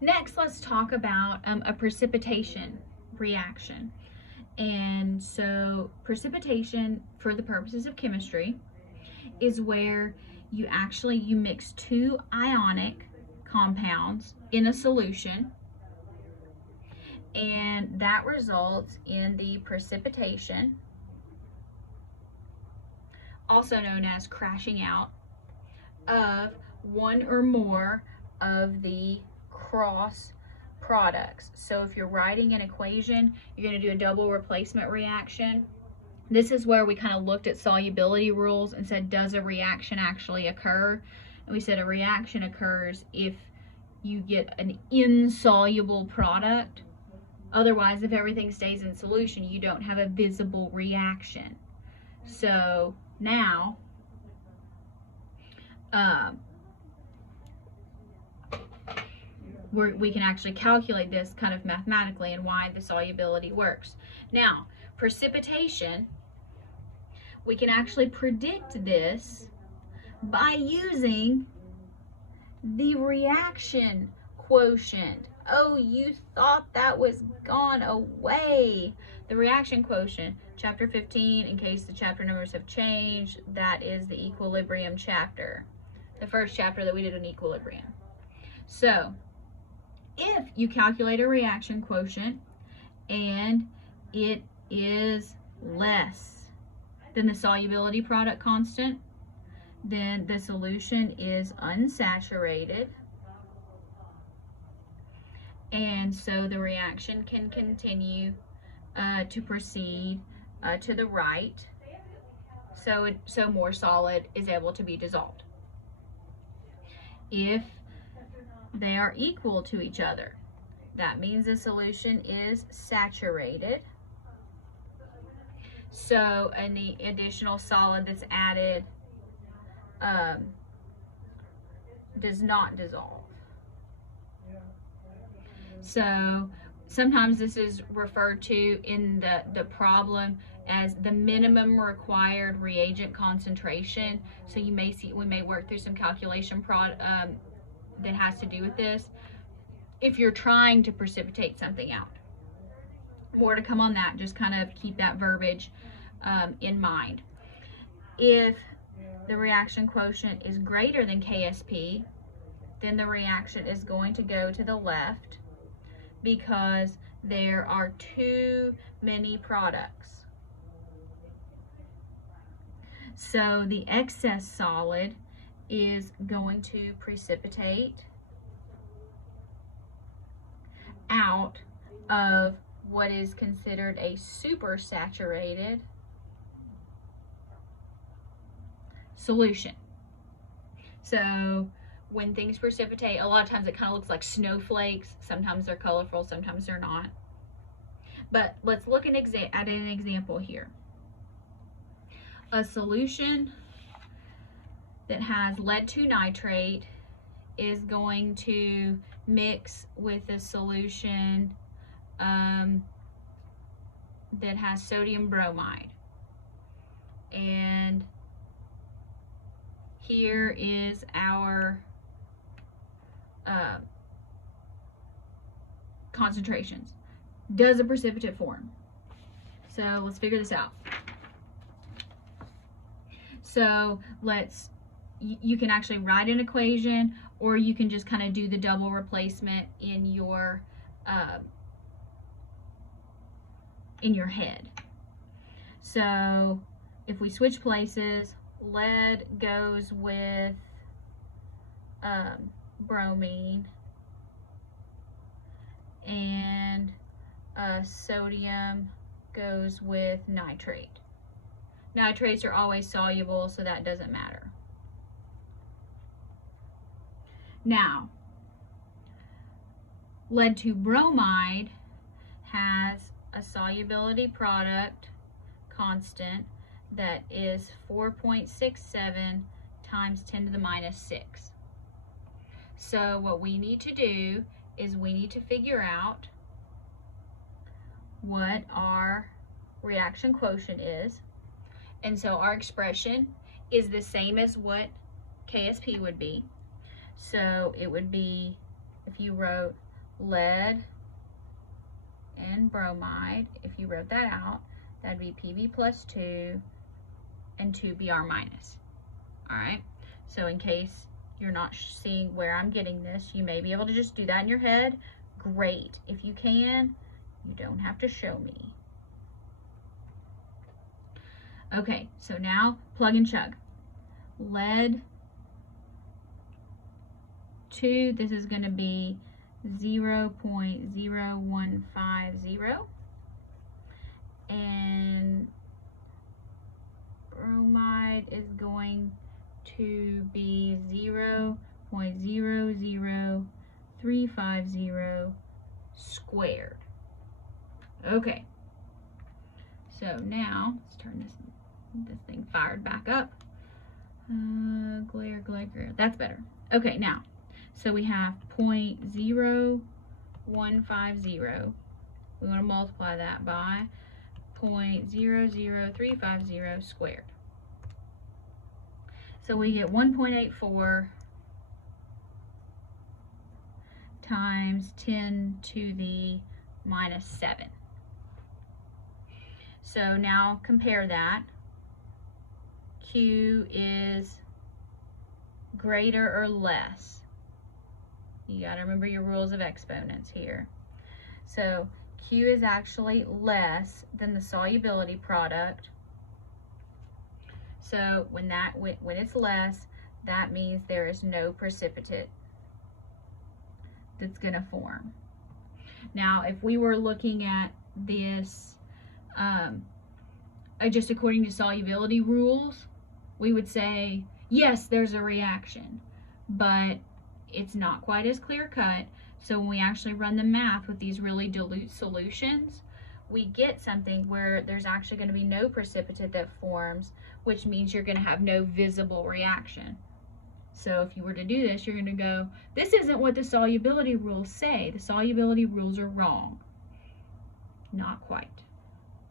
Next, let's talk about a precipitation reaction. And so precipitation, for the purposes of chemistry, is where you mix two ionic compounds in a solution, and that results in the precipitation, also known as crashing out, of one or more of the cross products. So if you're writing an equation, you're going to do a double replacement reaction. This is where we kind of looked at solubility rules and said, does a reaction actually occur? And we said a reaction occurs if you get an insoluble product. Otherwise, if everything stays in solution, you don't have a visible reaction. So now, we can actually calculate this kind of mathematically and why the solubility works. Now, precipitation, we can actually predict this by using the reaction quotient. Oh, you thought that was gone away. The reaction quotient, chapter 15, in case the chapter numbers have changed, that is the equilibrium chapter. The first chapter that we did on equilibrium. So, if you calculate a reaction quotient and it is less than the solubility product constant, then the solution is unsaturated, and so the reaction can continue to proceed to the right, so more solid is able to be dissolved. If they are equal to each other, that means the solution is saturated. So any additional solid that's added does not dissolve. So sometimes this is referred to in the problem as the minimum required reagent concentration. So you may see, we may work through some calculation that has to do with this if you're trying to precipitate something out. More to come on that, just kind of keep that verbiage in mind. If the reaction quotient is greater than KSP, then the reaction is going to go to the left because there are too many products. So the excess solid is going to precipitate out of what is considered a supersaturated solution. So when things precipitate, a lot of times it kind of looks like snowflakes. Sometimes they're colorful, sometimes they're not. But let's look at an example here. A solution that has lead 2 nitrate is going to mix with a solution that has sodium bromide. And here is our concentrations. Does a precipitate form? So let's figure this out. So you can actually write an equation, or you can just kind of do the double replacement in your head. So if we switch places, lead goes with bromine, and sodium goes with nitrate. Nitrates are always soluble, so that doesn't matter. Now, lead 2 bromide has a solubility product constant that is 4.67 times 10 to the minus 6. So what we need to do is we need to figure out what our reaction quotient is. And so our expression is the same as what KSP would be. So it would be, if you wrote lead and bromide. If you wrote that out, that'd be Pb plus 2 and 2Br minus. All right, so in case you're not seeing where I'm getting this, you may be able to just do that in your head. Great. If you can, you don't have to show me. Okay, so now plug and chug. Lead 2, this is going to be 0.0150, and bromide is going to be 0.00350 squared. Okay, so now let's turn this thing fired back up. Glare, that's better. Okay, now, so we have 0.0150. We want to multiply that by 0.00350 squared. So we get 1.84 times 10 to the minus 7. So now compare that. Q is greater or less. You got to remember your rules of exponents here. So Q is actually less than the solubility product. So when it's less, that means there is no precipitate that's going to form. Now, if we were looking at this just according to solubility rules, we would say, yes, there's a reaction, but it's not quite as clear cut. So when we actually run the math with these really dilute solutions, we get something where there's actually going to be no precipitate that forms, which means you're going to have no visible reaction. So if you were to do this, you're going to go, this isn't what the solubility rules say. The solubility rules are wrong. Not quite.